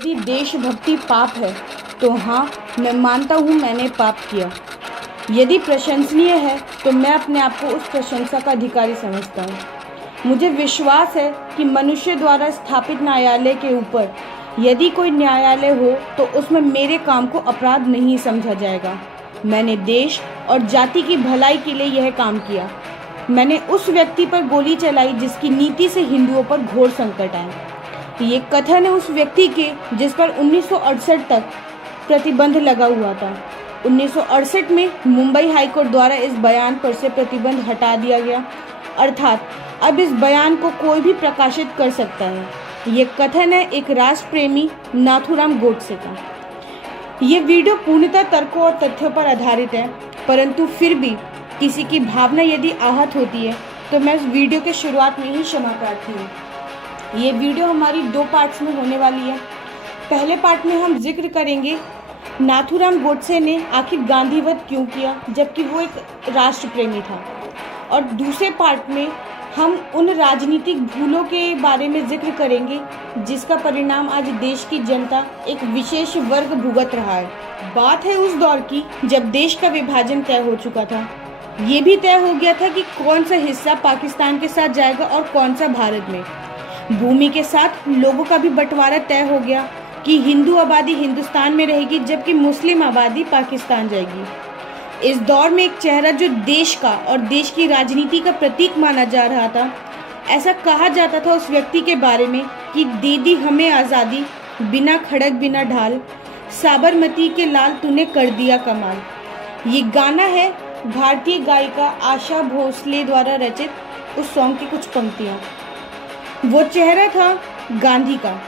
यदि देशभक्ति पाप है तो हाँ, मैं मानता हूँ मैंने पाप किया। यदि प्रशंसनीय है तो मैं अपने आप को उस प्रशंसा का अधिकारी समझता हूँ। मुझे विश्वास है कि मनुष्य द्वारा स्थापित न्यायालय के ऊपर यदि कोई न्यायालय हो तो उसमें मेरे काम को अपराध नहीं समझा जाएगा। मैंने देश और जाति की भलाई के लिए यह काम किया। मैंने उस व्यक्ति पर गोली चलाई जिसकी नीति से हिंदुओं पर घोर संकट आए। ये कथन है उस व्यक्ति के जिस पर 1968 तक प्रतिबंध लगा हुआ था। 1968 में मुंबई हाईकोर्ट द्वारा इस बयान पर से प्रतिबंध हटा दिया गया, अर्थात अब इस बयान को कोई भी प्रकाशित कर सकता है। ये कथन है एक राष्ट्र प्रेमी नाथूराम गोडसे का। ये वीडियो पूर्णतः तर्कों और तथ्यों पर आधारित है, परंतु फिर भी किसी की भावना यदि आहत होती है तो मैं इस वीडियो के शुरुआत में ही क्षमा प्रार्थी हूँ। ये वीडियो हमारी 2 पार्ट्स में होने वाली है। पहले पार्ट में हम जिक्र करेंगे नाथूराम गोडसे ने आखिर गांधीवध क्यों किया, जबकि वो एक राष्ट्र प्रेमी था, और दूसरे पार्ट में हम उन राजनीतिक भूलों के बारे में जिक्र करेंगे जिसका परिणाम आज देश की जनता एक विशेष वर्ग भुगत रहा है। बात है उस दौर की जब देश का विभाजन तय हो चुका था। ये भी तय हो गया था कि कौन सा हिस्सा पाकिस्तान के साथ जाएगा और कौन सा भारत में। भूमि के साथ लोगों का भी बंटवारा तय हो गया कि हिंदू आबादी हिंदुस्तान में रहेगी जबकि मुस्लिम आबादी पाकिस्तान जाएगी। इस दौर में एक चेहरा जो देश का और देश की राजनीति का प्रतीक माना जा रहा था, ऐसा कहा जाता था उस व्यक्ति के बारे में कि दे दी हमें आज़ादी, बिना खड़क बिना ढाल, साबरमती के लाल तूने कर दिया कमाल। ये गाना है भारतीय गायिका आशा भोसले द्वारा रचित उस सॉन्ग की कुछ पंक्तियाँ। वो चेहरा था गांधी का।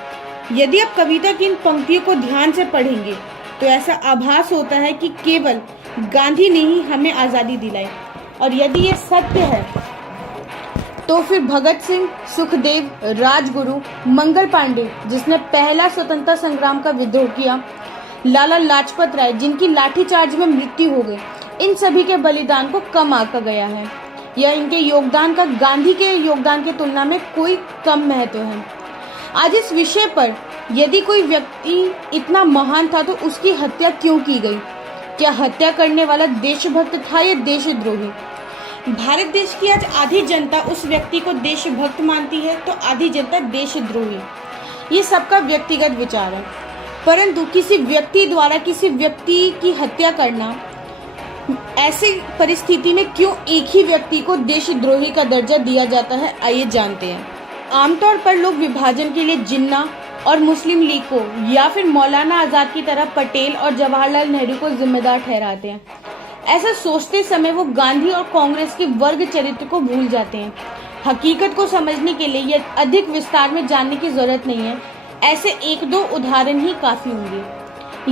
यदि आप कविता की इन पंक्तियों को ध्यान से पढ़ेंगे तो ऐसा आभास होता है कि केवल गांधी ने ही हमें आज़ादी दिलाई, और यदि ये सत्य है तो फिर भगत सिंह, सुखदेव, राजगुरु, मंगल पांडे जिसने पहला स्वतंत्रता संग्राम का विद्रोह किया, लाला लाजपत राय जिनकी लाठीचार्ज में मृत्यु हो गई, इन सभी के बलिदान को कम आंका गया है या इनके योगदान का गांधी के योगदान की तुलना में कोई कम महत्व है। आज इस विषय पर यदि कोई व्यक्ति इतना महान था तो उसकी हत्या क्यों की गई? क्या हत्या करने वाला देशभक्त था या देशद्रोही? भारत देश की आज आधी जनता उस व्यक्ति को देशभक्त मानती है तो आधी जनता देशद्रोही। ये सबका व्यक्तिगत विचार है, परंतु किसी व्यक्ति द्वारा किसी व्यक्ति की हत्या करना, ऐसी परिस्थिति में क्यों एक ही व्यक्ति को देशद्रोही का दर्जा दिया जाता है, आइए जानते हैं। आमतौर पर लोग विभाजन के लिए जिन्ना और मुस्लिम लीग को या फिर मौलाना आज़ाद की तरह पटेल और जवाहरलाल नेहरू को जिम्मेदार ठहराते हैं। ऐसा सोचते समय वो गांधी और कांग्रेस के वर्ग चरित्र को भूल जाते हैं। हकीकत को समझने के लिए यह अधिक विस्तार में जानने की जरूरत नहीं है, ऐसे 1-2 उदाहरण ही काफ़ी होंगे।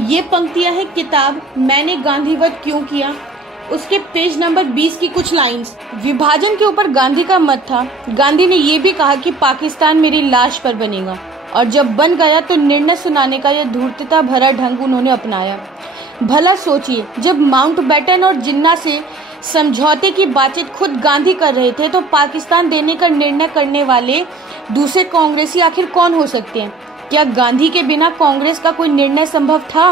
ये पंक्तियां हैं किताब मैंने गांधीवध क्यों किया, उसके पेज नंबर 20 की कुछ लाइंस। विभाजन के ऊपर गांधी का मत था। गांधी ने यह भी कहा कि पाकिस्तान मेरी लाश पर बनेगा, और जब बन गया तो निर्णय सुनाने का यह धूर्तता भरा ढंग उन्होंने अपनाया। भला सोचिए, जब माउंटबेटन और जिन्ना से समझौते की बातचीत खुद गांधी कर रहे थे तो पाकिस्तान देने का निर्णय करने वाले दूसरे कांग्रेसी आखिर कौन हो सकते हैं? क्या गांधी के बिना कांग्रेस का कोई निर्णय संभव था?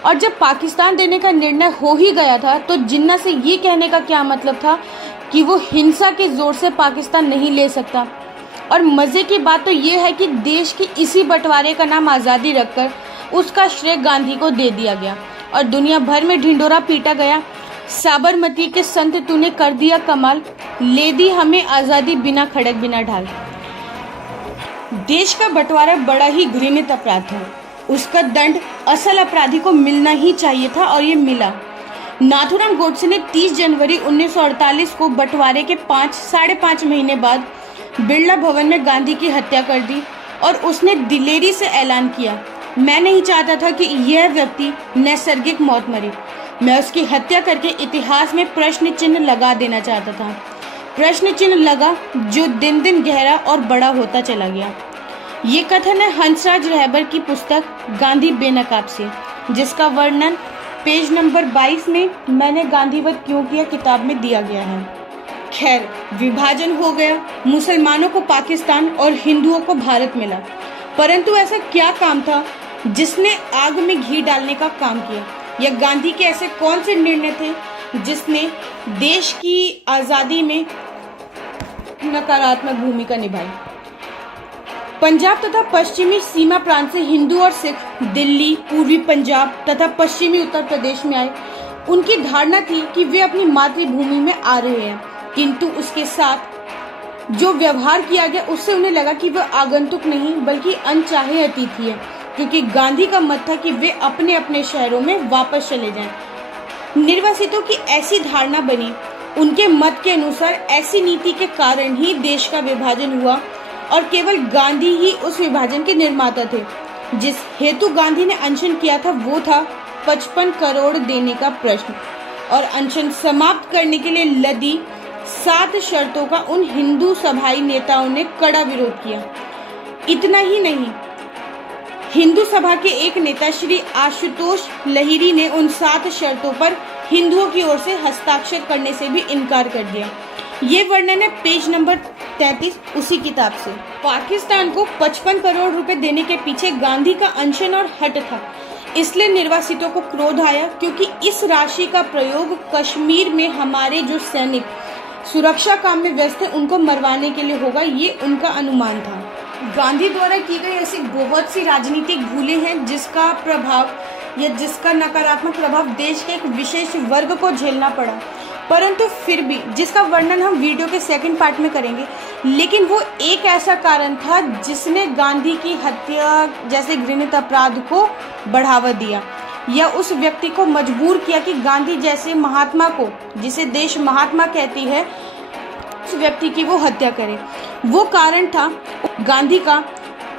और जब पाकिस्तान देने का निर्णय हो ही गया था तो जिन्ना से ये कहने का क्या मतलब था कि वो हिंसा के जोर से पाकिस्तान नहीं ले सकता? और मज़े की बात तो ये है कि देश के इसी बंटवारे का नाम आज़ादी रखकर उसका श्रेय गांधी को दे दिया गया और दुनिया भर में ढिंढोरा पीटा गया। साबरमती के संत तूने कर दिया कमाल, ले दी हमें आज़ादी बिना खड़क बिना ढाल। देश का बंटवारा बड़ा ही घृणित अपराध है। उसका दंड असल अपराधी को मिलना ही चाहिए था और ये मिला। नाथूराम गोडसे ने 30 जनवरी 1948 को बंटवारे के 5-5.5 महीने बाद बिरला भवन में गांधी की हत्या कर दी और उसने दिलेरी से ऐलान किया, मैं नहीं चाहता था कि यह व्यक्ति नैसर्गिक मौत मरे। मैं उसकी हत्या करके इतिहास में प्रश्न चिन्ह लगा देना चाहता था। प्रश्न चिन्ह लगा जो दिन दिन गहरा और बड़ा होता चला गया। ये कथन है हंसराज रहबर की पुस्तक गांधी बेनकाब से, जिसका वर्णन पेज नंबर 22 में मैंने गांधीवध क्यों किया किताब में दिया गया है। खैर, विभाजन हो गया, मुसलमानों को पाकिस्तान और हिंदुओं को भारत मिला, परंतु ऐसा क्या काम था जिसने आग में घी डालने का काम किया? या गांधी के ऐसे कौन से निर्णय थे जिसने देश की आज़ादी में नकारात्मक भूमिका निभाई? पंजाब तथा पश्चिमी सीमा प्रांत से हिंदू और सिख दिल्ली, पूर्वी पंजाब तथा पश्चिमी उत्तर प्रदेश में आए। उनकी धारणा थी कि वे अपनी मातृभूमि में आ रहे हैं, किंतु उसके साथ जो व्यवहार किया गया उससे उन्हें लगा कि वह आगंतुक नहीं बल्कि अनचाहे अतिथि है, क्योंकि गांधी का मत था कि वे अपने अपने शहरों में वापस चले जाएं। निर्वासितों की ऐसी धारणा बनी। उनके मत के अनुसार ऐसी नीति के कारण ही देश का विभाजन हुआ और केवल गांधी ही उस विभाजन के निर्माता थे। जिस हेतु गांधी ने अनशन किया था वो था 55 करोड़ देने का प्रश्न, और अनशन समाप्त करने के लिए लदी 7 शर्तों का उन हिंदू सभाई नेताओं ने कड़ा विरोध किया। इतना ही नहीं, हिंदू सभा के एक नेता श्री आशुतोष लहिरी ने उन 7 शर्तों पर हिंदुओं की ओर से हस्ताक्षर करने से भी इनकार कर दिया। ये वर्णन है पेज नंबर 33 उसी किताब से। पाकिस्तान को 55 करोड़ रुपए देने के पीछे गांधी का अनशन और हट था। इसलिए निर्वासितों को क्रोध आया, क्योंकि इस राशि का प्रयोग कश्मीर में हमारे जो सैनिक सुरक्षा काम में व्यस्त हैं उनको मरवाने के लिए होगा, ये उनका अनुमान था। गांधी द्वारा की गई ऐसी बहुत सी राजनीतिक भूलें हैं जिसका प्रभाव या जिसका नकारात्मक प्रभाव देश के एक विशेष वर्ग को झेलना पड़ा, परंतु फिर भी जिसका वर्णन हम वीडियो के सेकंड पार्ट में करेंगे। लेकिन वो एक ऐसा कारण था जिसने गांधी की हत्या जैसे घृणित अपराध को बढ़ावा दिया या उस व्यक्ति को मजबूर किया कि गांधी जैसे महात्मा को, जिसे देश महात्मा कहती है, उस व्यक्ति की वो हत्या करे। वो कारण था गांधी का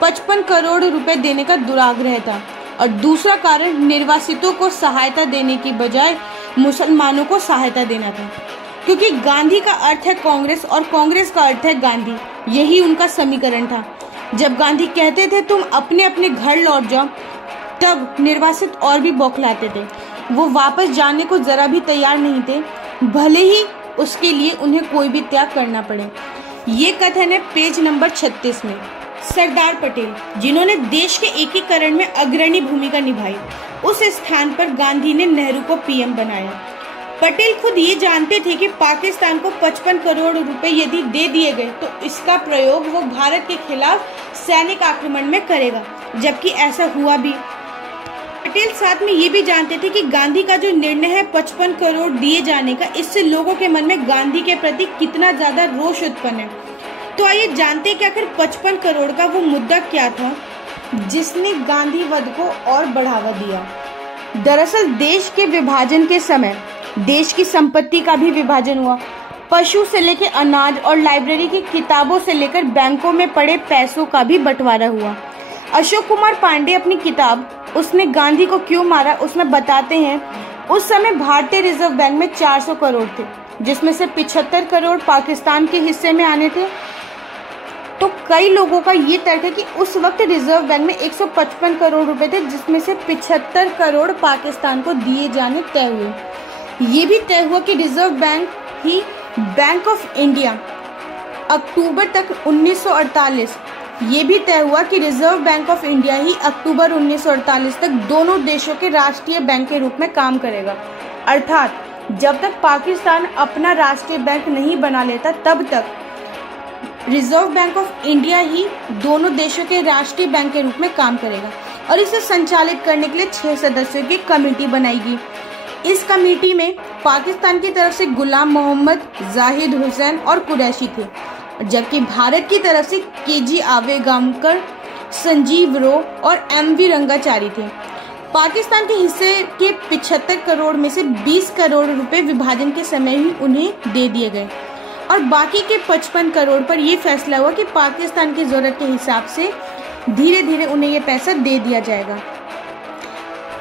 55 करोड़ रुपए देने का दुराग्रह था, और दूसरा कारण निर्वासितों को सहायता देने की बजाय मुसलमानों को सहायता देना था, क्योंकि गांधी का अर्थ है कांग्रेस और कांग्रेस का अर्थ है गांधी। यही उनका समीकरण था। जब गांधी कहते थे तुम अपने अपने घर लौट जाओ, तब निर्वासित और भी बौखलाते थे। वो वापस जाने को जरा भी तैयार नहीं थे, भले ही उसके लिए उन्हें कोई भी त्याग करना पड़े। ये कथन है पेज नंबर 36 में। सरदार पटेल, जिन्होंने देश के एकीकरण में अग्रणी भूमिका निभाई, उस स्थान पर गांधी ने नेहरू को पीएम बनाया। पटेल खुद ये जानते थे कि पाकिस्तान को 55 करोड़ रुपए यदि दे दिए गए तो इसका प्रयोग वो भारत के खिलाफ सैनिक आक्रमण में करेगा, जबकि ऐसा हुआ भी। पटेल साथ में ये भी जानते थे कि गांधी का जो निर्णय है 55 करोड़ दिए जाने का, इससे लोगों के मन में गांधी के प्रति कितना ज्यादा रोष उत्पन्न है। तो आइए जानते हैं कि आखिर 55 करोड़ का वो मुद्दा क्या था जिसने गांधी वध को और बढ़ावा दिया। दरअसल देश के विभाजन के समय देश की संपत्ति का भी विभाजन हुआ। पशु से लेकर अनाज और लाइब्रेरी की किताबों से लेकर बैंकों में पड़े पैसों का भी बंटवारा हुआ। अशोक कुमार पांडे अपनी किताब उसने गांधी को क्यों मारा उसमें बताते हैं, उस समय भारतीय रिजर्व बैंक में 400 करोड़ थे, जिसमें से 75 करोड़ पाकिस्तान के हिस्से में आने थे। तो कई लोगों का ये तर्क है कि उस वक्त रिजर्व बैंक में 155 करोड़ रुपए थे, जिसमें से 75 करोड़ पाकिस्तान को दिए जाने तय हुए। ये भी तय हुआ कि रिजर्व बैंक ही बैंक ऑफ इंडिया अक्टूबर तक 1948, ये भी तय हुआ कि रिजर्व बैंक ऑफ इंडिया ही अक्टूबर 1948 तक दोनों देशों के राष्ट्रीय बैंक के रूप में काम करेगा। अर्थात जब तक पाकिस्तान अपना राष्ट्रीय बैंक नहीं बना लेता तब तक रिजर्व बैंक ऑफ इंडिया ही दोनों देशों के राष्ट्रीय बैंक के रूप में काम करेगा, और इसे संचालित करने के लिए 6 सदस्यों की कमेटी बनाएगी। इस कमेटी में पाकिस्तान की तरफ से गुलाम मोहम्मद, जाहिद हुसैन और कुरैशी थे, जबकि भारत की तरफ से केजी आवेगांवकर, संजीव रो और एमवी रंगाचारी थे। पाकिस्तान के हिस्से के 75 करोड़ में से 20 करोड़ रुपए विभाजन के समय ही उन्हें दे दिए गए, और बाकी के 55 करोड़ पर यह फैसला हुआ कि पाकिस्तान की जरूरत के हिसाब से धीरे धीरे उन्हें यह पैसा दे दिया जाएगा।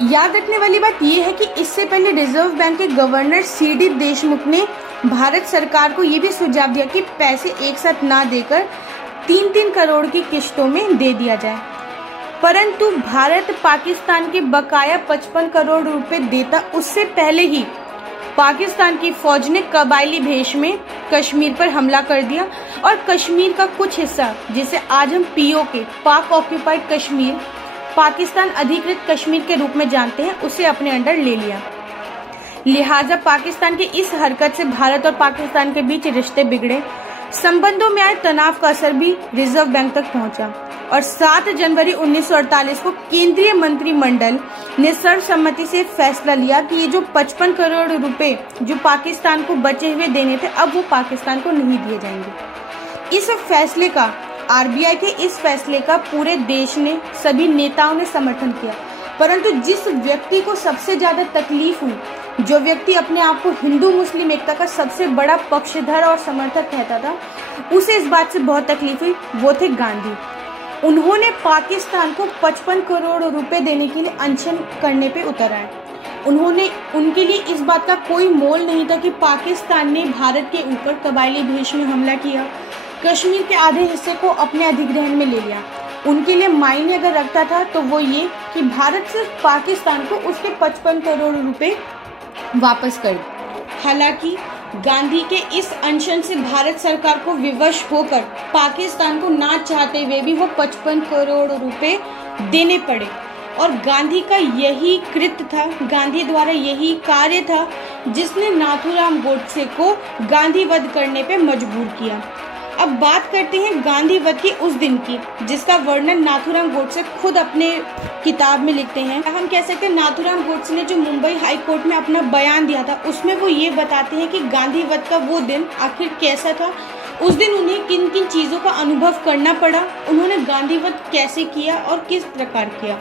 याद रखने वाली बात यह है कि इससे पहले रिजर्व बैंक के गवर्नर सीडी देशमुख ने भारत सरकार को यह भी सुझाव दिया कि पैसे एक साथ ना देकर 3-3 करोड़ की किश्तों में दे दिया जाए, परंतु भारत पाकिस्तान के बकाया 55 करोड़ रुपए देता उससे पहले ही पाकिस्तान की फौज ने कबायली भेष में कश्मीर पर हमला कर दिया, और कश्मीर का कुछ हिस्सा जिसे आज हम पीओके पाक ऑक्यूपाइड कश्मीर पाकिस्तान अधिकृत कश्मीर के रूप में जानते हैं, उसे अपने अंडर ले लिया। लिहाजा पाकिस्तान की इस हरकत से भारत और पाकिस्तान के बीच रिश्ते बिगड़े, संबंधों में आए तनाव का असर भी रिजर्व बैंक तक पहुंचा और 7 जनवरी 1948 को केंद्रीय मंत्रिमंडल ने सर्वसम्मति से फैसला लिया कि ये जो 55 करोड़ रुपए जो पाकिस्तान को बचे हुए देने थे, अब वो पाकिस्तान को नहीं दिए जाएंगे। इस फैसले का, आरबीआई के इस फैसले का पूरे देश ने, सभी नेताओं ने समर्थन किया। परंतु जिस व्यक्ति को सबसे ज़्यादा तकलीफ हुई, जो व्यक्ति अपने आप को हिंदू मुस्लिम एकता का सबसे बड़ा पक्षधर और समर्थक कहता था, उसे इस बात से बहुत तकलीफ हुई, वो थे गांधी। उन्होंने पाकिस्तान को 55 करोड़ रुपए देने के लिए अनशन करने पे उतर आए। उनके लिए इस बात का कोई मोल नहीं था कि पाकिस्तान ने भारत के ऊपर कबायली भेष में हमला किया, कश्मीर के आधे हिस्से को अपने अधिग्रहण में ले लिया। उनके लिए मायने अगर रखता था तो वो ये कि भारत सिर्फ पाकिस्तान को उसके 55 करोड़ रुपए वापस कर दे। हालांकि गांधी के इस अनशन से भारत सरकार को विवश होकर पाकिस्तान को ना चाहते हुए भी वो 55 करोड़ रुपए देने पड़े और गांधी का यही कृत्य था, गांधी द्वारा यही कार्य था जिसने नाथूराम गोडसे को गांधीवध करने पे मजबूर किया। अब बात करते हैं गांधीवध के उस दिन की, जिसका वर्णन नाथूराम गोडसे खुद अपने किताब में लिखते हैं। हम कह सकते हैं नाथूराम गोडसे ने जो मुंबई हाई कोर्ट में अपना बयान दिया था, उसमें वो ये बताते हैं कि गांधीवध का वो दिन आखिर कैसा था, उस दिन उन्हें किन किन चीज़ों का अनुभव करना पड़ा, उन्होंने गांधीवध कैसे किया और किस प्रकार किया।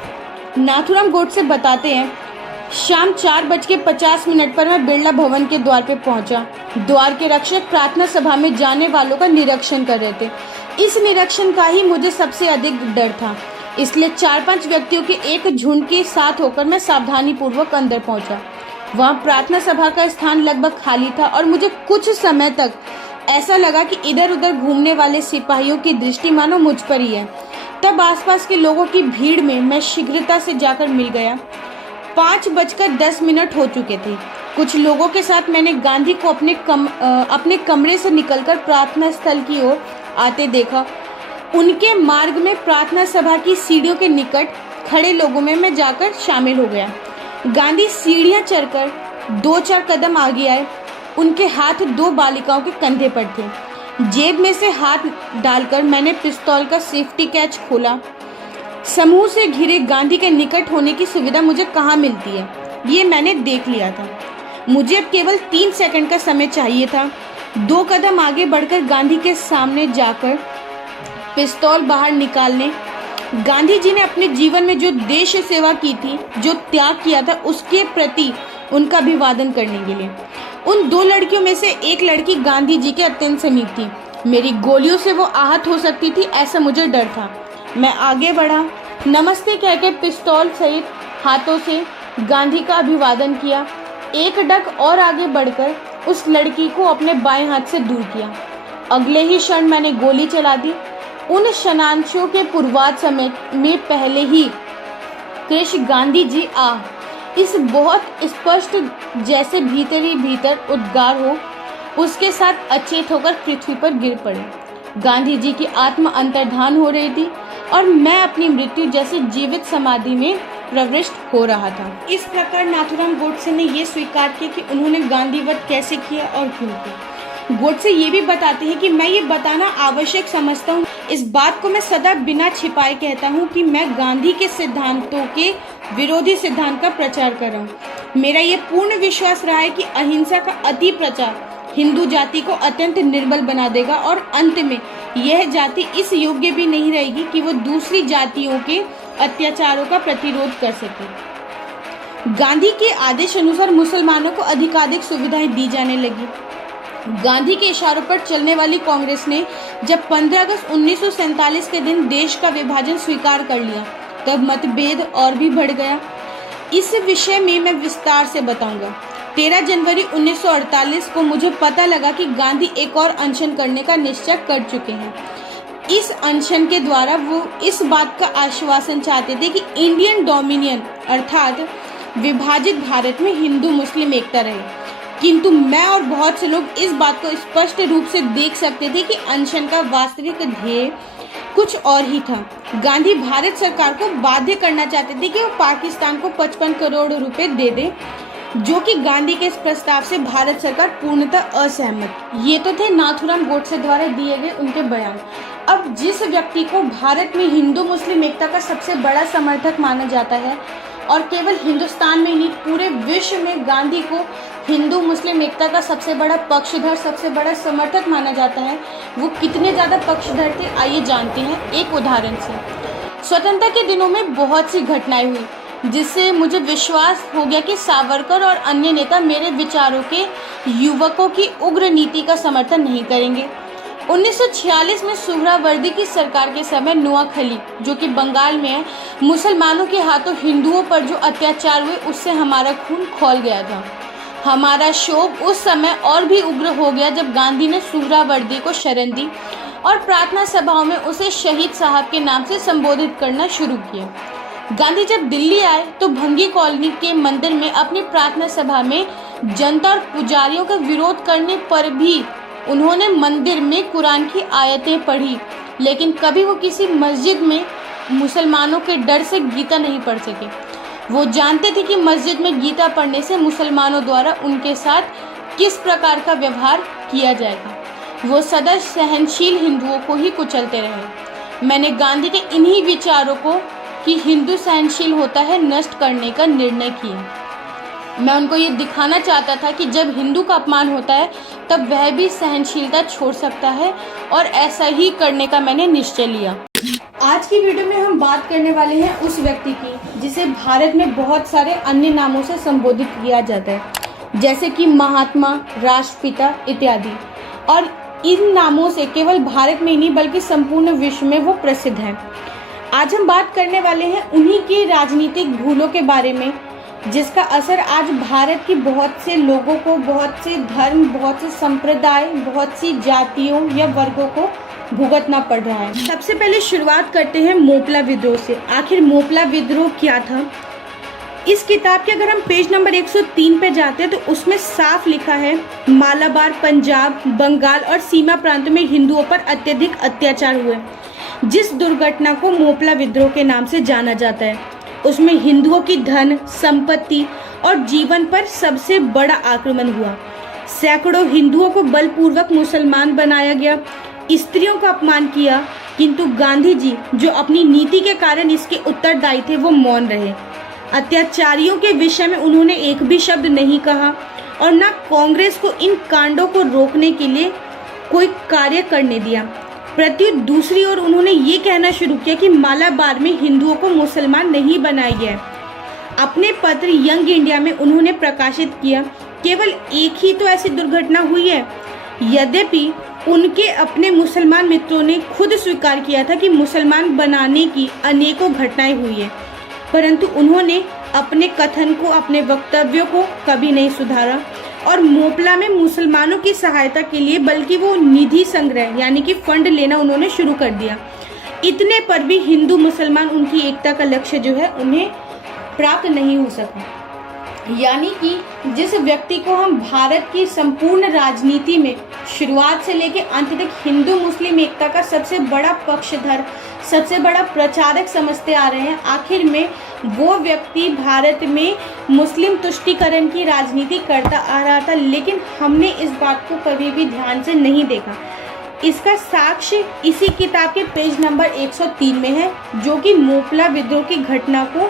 नाथूराम गोडसे बताते हैं, शाम 4:50 पर मैं बिरला भवन के द्वार पे पहुंचा। द्वार के रक्षक प्रार्थना सभा में जाने वालों का निरीक्षण कर रहे थे। इस निरीक्षण का ही मुझे सबसे अधिक डर था, इसलिए 4-5 व्यक्तियों के एक झुंड के साथ होकर मैं सावधानी पूर्वक अंदर पहुंचा। वहां प्रार्थना सभा का स्थान लगभग खाली था और मुझे कुछ समय तक ऐसा लगा कि इधर उधर घूमने वाले सिपाहियों की दृष्टि मानो मुझ पर ही है। तब आसपास के लोगों की भीड़ में मैं शीघ्रता से जाकर मिल गया। 5:10 हो चुके थे। कुछ लोगों के साथ मैंने गांधी को अपने कमरे से निकलकर प्रार्थना स्थल की ओर आते देखा। उनके मार्ग में प्रार्थना सभा की सीढ़ियों के निकट खड़े लोगों में मैं जाकर शामिल हो गया। गांधी सीढ़ियां चढ़कर 2-4 कदम आगे आए। उनके हाथ 2 बालिकाओं के कंधे पर थे। जेब में से हाथ डालकर मैंने पिस्तौल का सेफ्टी कैच खोला। समूह से घिरे गांधी के निकट होने की सुविधा मुझे कहाँ मिलती है, ये मैंने देख लिया था। मुझे अब केवल 3 सेकंड का समय चाहिए था। 2 कदम आगे बढ़कर गांधी के सामने जाकर पिस्तौल बाहर निकालने, गांधी जी ने अपने जीवन में जो देश सेवा की थी, जो त्याग किया था, उसके प्रति उनका अभिवादन करने के लिए। उन 2 लड़कियों में से एक लड़की गांधी जी के अत्यंत समीप थी। मेरी गोलियों से वो आहत हो सकती थी, ऐसा मुझे डर था। मैं आगे बढ़ा, नमस्ते कहकर पिस्तौल सहित हाथों से गांधी का अभिवादन किया। एक डग और आगे बढ़कर उस लड़की को अपने बाएं हाथ से दूर किया। अगले ही क्षण मैंने गोली चला दी। उन क्षणांशों के पूर्वाध समय में पहले ही कृष्ण गांधी जी इस बहुत स्पष्ट जैसे भीतर ही भीतर उद्गार हो, उसके साथ अचेत होकर पृथ्वी पर गिर पड़े। गांधी जी की आत्मा अंतर्धान हो रही थी और मैं अपनी मृत्यु जैसे जीवित समाधि में प्रविष्ट हो रहा था। इस प्रकार नाथूराम गोडसे ने यह स्वीकार किया कि उन्होंने गांधीवध कैसे किया और क्यों किया। गोडसे ये भी बताते हैं कि मैं ये बताना आवश्यक समझता हूँ, इस बात को मैं सदा बिना छिपाए कहता हूँ कि मैं गांधी के सिद्धांतों के विरोधी सिद्धांत का प्रचार कर रहा हूँ। मेरा ये पूर्ण विश्वास रहा है कि अहिंसा का अति प्रचार हिंदू जाति को अत्यंत निर्बल बना देगा और अंत में यह जाति इस योग्य भी नहीं रहेगी कि वो दूसरी जातियों के अत्याचारों का प्रतिरोध कर सके। गांधी के आदेश अनुसार मुसलमानों को अधिकाधिक सुविधाएं दी जाने लगी। गांधी के इशारों पर चलने वाली कांग्रेस ने जब 15 अगस्त 1947 के दिन देश का विभाजन स्वीकार कर लिया, तब मतभेद और भी बढ़ गया। इस विषय में मैं विस्तार से बताऊंगा। 13 जनवरी 1948 को मुझे पता लगा कि गांधी एक और अनशन करने का निश्चय कर चुके हैं। इस अनशन के द्वारा वो इस बात का आश्वासन चाहते थे कि इंडियन डोमिनियन अर्थात विभाजित भारत में हिंदू मुस्लिम एकता रहे। किंतु मैं और बहुत से लोग इस बात को स्पष्ट रूप से देख सकते थे कि अनशन का वास्तविक ध्येय कुछ और ही था। गांधी भारत सरकार को बाध्य करना चाहते थे कि वो पाकिस्तान को 55 करोड़ रुपए दे दे, जो कि गांधी के इस प्रस्ताव से भारत सरकार पूर्णतः असहमत। ये तो थे नाथूराम गोडसे द्वारा दिए गए उनके बयान। अब जिस व्यक्ति को भारत में हिंदू मुस्लिम एकता का सबसे बड़ा समर्थक माना जाता है और केवल हिंदुस्तान में ही पूरे विश्व में गांधी को हिंदू मुस्लिम एकता का सबसे बड़ा पक्षधर, सबसे बड़ा समर्थक माना जाता है, वो कितने ज़्यादा पक्षधर थे आइए जानते हैं एक उदाहरण से। स्वतंत्रता के दिनों में बहुत सी घटनाएं हुई जिससे मुझे विश्वास हो गया कि सावरकर और अन्य नेता मेरे विचारों के युवकों की उग्र नीति का समर्थन नहीं करेंगे। 1946 में सुहरावर्दी की सरकार के समय नोआखली, जो कि बंगाल में है, मुसलमानों के हाथों हिंदुओं पर जो अत्याचार हुए उससे हमारा खून खौल गया था। हमारा शोक उस समय और भी उग्र हो गया जब गांधी ने सुहरावर्दी को शरण दी और प्रार्थना सभाओं में उसे शहीद साहब के नाम से संबोधित करना शुरू किया। गांधी जब दिल्ली आए तो भंगी कॉलोनी के मंदिर में अपनी प्रार्थना सभा में जनता और पुजारियों का विरोध करने पर भी उन्होंने मंदिर में कुरान की आयतें पढ़ी, लेकिन कभी वो किसी मस्जिद में मुसलमानों के डर से गीता नहीं पढ़ सके। वो जानते थे कि मस्जिद में गीता पढ़ने से मुसलमानों द्वारा उनके साथ किस प्रकार का व्यवहार किया जाएगा। वो सदा सहनशील हिंदुओं को ही कुचलते रहे। मैंने गांधी के इन्हीं विचारों को कि हिंदू सहनशील होता है नष्ट करने का निर्णय किया। मैं उनको ये दिखाना चाहता था कि जब हिंदू का अपमान होता है तब वह भी सहनशीलता छोड़ सकता है, और ऐसा ही करने का मैंने निश्चय लिया। आज की वीडियो में हम बात करने वाले हैं उस व्यक्ति की जिसे भारत में बहुत सारे अन्य नामों से संबोधित किया जाता है, जैसे कि महात्मा, राष्ट्रपिता इत्यादि। और इन नामों से केवल भारत में ही नहीं बल्कि संपूर्ण विश्व में वो प्रसिद्ध हैं। आज हम बात करने वाले हैं उन्हीं के राजनीतिक भूलों के बारे में जिसका असर आज भारत की बहुत से लोगों को, बहुत से धर्म, बहुत से संप्रदाय, बहुत सी जातियों या वर्गों को भुगतना पड़ रहा है। सबसे पहले शुरुआत करते हैं मोपला विद्रोह से। आखिर मोपला विद्रोह क्या था? इस किताब के अगर हम पेज नंबर 103 पे जाते हैं तो उसमें साफ लिखा है, मालाबार, पंजाब, बंगाल और सीमा प्रांत में हिंदुओं पर अत्यधिक अत्याचार हुए, जिस दुर्घटना को मोपला विद्रोह के नाम से जाना जाता है। उसमें हिंदुओं की धन, संपत्ति और जीवन पर सबसे बड़ा आक्रमण हुआ। सैकड़ों हिंदुओं को बलपूर्वक मुसलमान बनाया गया, स्त्रियों का अपमान किया, किंतु गांधी जी जो अपनी नीति के कारण इसके उत्तरदायी थे वो मौन रहे। अत्याचारियों के विषय में उन्होंने एक भी शब्द नहीं कहा और न कांग्रेस को इन कांडों को रोकने के लिए कोई कार्य करने दिया। प्रत्युत दूसरी ओर उन्होंने ये कहना शुरू किया कि मालाबार में हिंदुओं को मुसलमान नहीं बनाया गया है। अपने पत्र यंग इंडिया में उन्होंने प्रकाशित किया, केवल एक ही तो ऐसी दुर्घटना हुई है। यद्यपि उनके अपने मुसलमान मित्रों ने खुद स्वीकार किया था कि मुसलमान बनाने की अनेकों घटनाएं हुई है, परंतु उन्होंने अपने कथन को, अपने वक्तव्यों को कभी नहीं सुधारा और मोपला में मुसलमानों की सहायता के लिए बल्कि वो निधि संग्रह यानी कि फंड लेना उन्होंने शुरू कर दिया। इतने पर भी हिंदू मुसलमान उनकी एकता का लक्ष्य जो है उन्हें प्राप्त नहीं हो सका। यानी कि जिस व्यक्ति को हम भारत की संपूर्ण राजनीति में शुरुआत से लेकर अंत तक हिंदू मुस्लिम एकता का सबसे बड़ा पक्षधर, सबसे बड़ा प्रचारक समझते आ रहे हैं, आखिर में वो व्यक्ति भारत में मुस्लिम तुष्टीकरण की राजनीति करता आ रहा था, लेकिन हमने इस बात को कभी भी ध्यान से नहीं देखा। इसका साक्ष्य इसी किताब के पेज नंबर 103 में है, जो कि मोपला विद्रोह की घटना को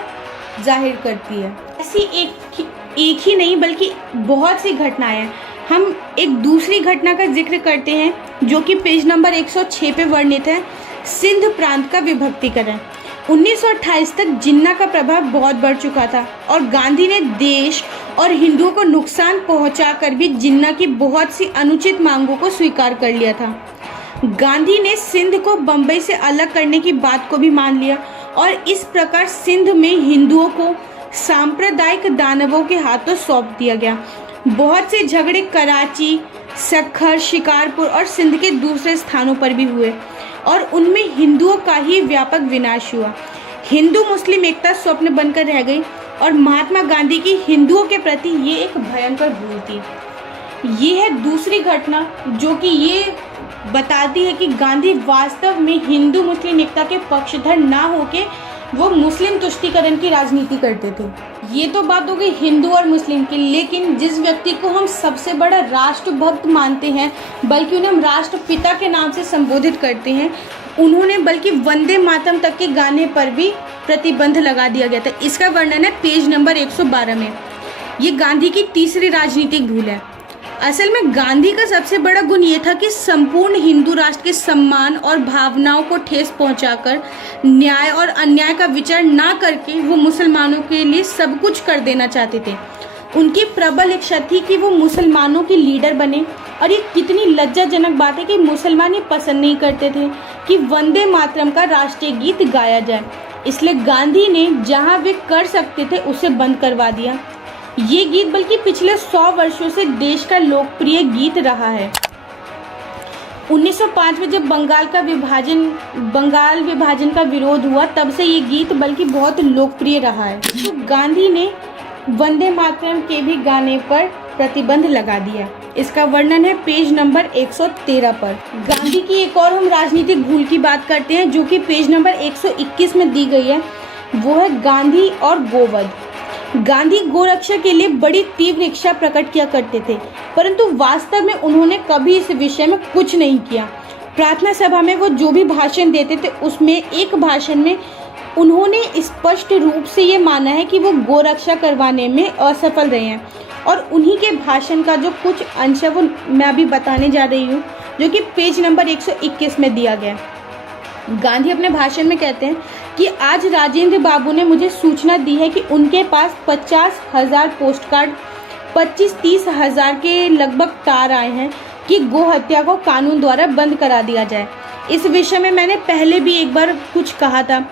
जाहिर करती है। ऐसी एक ही नहीं बल्कि बहुत सी घटनाएं हैं। हम एक दूसरी घटना का जिक्र करते हैं जो कि पेज नंबर 106 पे वर्णित है, सिंध प्रांत का विभक्तीकरण। 1928 तक जिन्ना का प्रभाव बहुत बढ़ चुका था और गांधी ने देश और हिंदुओं को नुकसान पहुंचाकर भी जिन्ना की बहुत सी अनुचित मांगों को स्वीकार कर लिया था। गांधी ने सिंध को बंबई से अलग करने की बात को भी मान लिया और इस प्रकार सिंध में हिंदुओं को सांप्रदायिक दानवों के हाथों सौंप दिया गया। बहुत से झगड़े कराची, सक्खर, शिकारपुर और सिंध के दूसरे स्थानों पर भी हुए और उनमें हिंदुओं का ही व्यापक विनाश हुआ। हिंदू मुस्लिम एकता स्वप्न बनकर रह गई और महात्मा गांधी की हिंदुओं के प्रति ये एक भयंकर भूल थी। ये है दूसरी घटना जो कि ये बताती है कि गांधी वास्तव में हिंदू मुस्लिम एकता के पक्षधर ना होके वो मुस्लिम तुष्टीकरण की राजनीति करते थे। ये तो बात हो गई हिंदू और मुस्लिम की, लेकिन जिस व्यक्ति को हम सबसे बड़ा राष्ट्रभक्त मानते हैं, बल्कि उन्हें हम राष्ट्रपिता के नाम से संबोधित करते हैं, उन्होंने बल्कि वंदे मातरम तक के गाने पर भी प्रतिबंध लगा दिया गया था। इसका वर्णन है पेज नंबर 112 में। ये गांधी की तीसरी राजनीतिक भूल है। असल में गांधी का सबसे बड़ा गुण ये था कि संपूर्ण हिंदू राष्ट्र के सम्मान और भावनाओं को ठेस पहुंचाकर न्याय और अन्याय का विचार ना करके वो मुसलमानों के लिए सब कुछ कर देना चाहते थे। उनकी प्रबल इच्छा थी कि वो मुसलमानों के लीडर बने, और ये कितनी लज्जाजनक बात है कि मुसलमान ये पसंद नहीं करते थे कि वंदे मातरम का राष्ट्रीय गीत गाया जाए। इसलिए गांधी ने जहाँ वे कर सकते थे उसे बंद करवा दिया। ये गीत बल्कि पिछले 100 वर्षों से देश का लोकप्रिय गीत रहा है। 1905 में जब बंगाल विभाजन का विरोध हुआ, तब से ये गीत बल्कि बहुत लोकप्रिय रहा है। तो गांधी ने वंदे मातरम के भी गाने पर प्रतिबंध लगा दिया। इसका वर्णन है पेज नंबर 113 पर। गांधी की एक और हम राजनीतिक भूल की बात करते हैं जो कि पेज नंबर 121 में दी गई है। वो है गांधी और गोवध। गांधी गोरक्षा के लिए बड़ी तीव्र इच्छा प्रकट किया करते थे, परंतु वास्तव में उन्होंने कभी इस विषय में कुछ नहीं किया। प्रार्थना सभा में वो जो भी भाषण देते थे, उसमें एक भाषण में उन्होंने स्पष्ट रूप से ये माना है कि वो गोरक्षा करवाने में असफल रहे हैं, और उन्हीं के भाषण का जो कुछ अंश है वो मैं अभी बताने जा रही हूँ, जो कि पेज नंबर 121 में दिया गया। गांधी अपने भाषण में कहते हैं कि आज राजेंद्र बाबू ने मुझे सूचना दी है कि उनके पास 50,000 पोस्ट कार्ड, 25-30 हज़ार के लगभग तार आए हैं कि गो हत्या को कानून द्वारा बंद करा दिया जाए। इस विषय में मैंने पहले भी एक बार कुछ कहा था।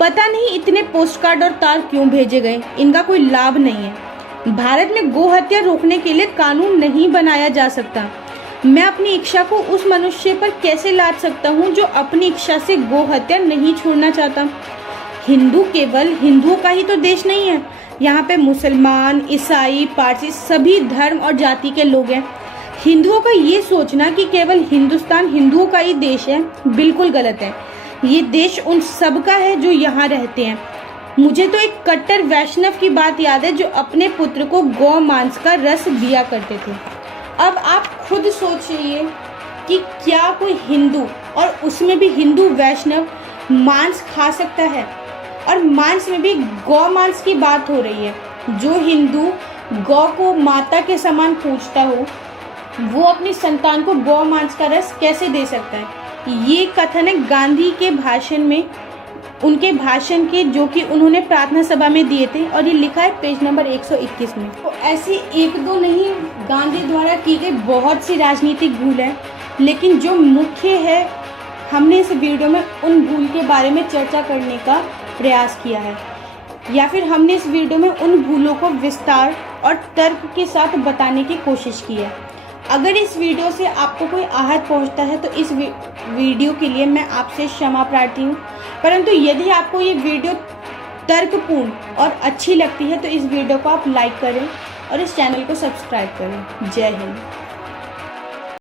पता नहीं इतने पोस्ट कार्ड और तार क्यों भेजे गए, इनका कोई लाभ नहीं है। भारत में गो हत्या रोकने के लिए कानून नहीं बनाया जा सकता। मैं अपनी इच्छा को उस मनुष्य पर कैसे लाद सकता हूँ जो अपनी इच्छा से गो हत्या नहीं छोड़ना चाहता। हिंदू केवल हिंदुओं का ही तो देश नहीं है, यहाँ पे मुसलमान, ईसाई, पारसी सभी धर्म और जाति के लोग हैं। हिंदुओं का ये सोचना कि केवल हिंदुस्तान हिंदुओं का ही देश है, बिल्कुल गलत है। ये देश उन सब का है जो यहाँ रहते हैं। मुझे तो एक कट्टर वैष्णव की बात याद है जो अपने पुत्र को गौ मांस का रस दिया करते थे। अब आप खुद सोचिए कि क्या कोई हिंदू, और उसमें भी हिंदू वैष्णव, मांस खा सकता है? और मांस में भी गौ मांस की बात हो रही है। जो हिंदू गौ को माता के समान पूजता हो, वो अपनी संतान को गौ मांस का रस कैसे दे सकता है? ये कथन है गांधी के भाषण में, उनके भाषण के, जो कि उन्होंने प्रार्थना सभा में दिए थे, और ये लिखा है पेज नंबर 121 में। तो ऐसी एक दो नहीं, गांधी द्वारा की गई बहुत सी राजनीतिक भूल है, लेकिन जो मुख्य है, हमने इस वीडियो में उन भूल के बारे में चर्चा करने का प्रयास किया है, या फिर हमने इस वीडियो में उन भूलों को विस्तार और तर्क के साथ बताने की कोशिश की है। अगर इस वीडियो से आपको कोई आहत पहुंचता है तो इस वीडियो के लिए मैं आपसे क्षमा प्रार्थी हूँ, परंतु यदि आपको ये वीडियो तर्कपूर्ण और अच्छी लगती है तो इस वीडियो को आप लाइक करें और इस चैनल को सब्सक्राइब करें। जय हिंद।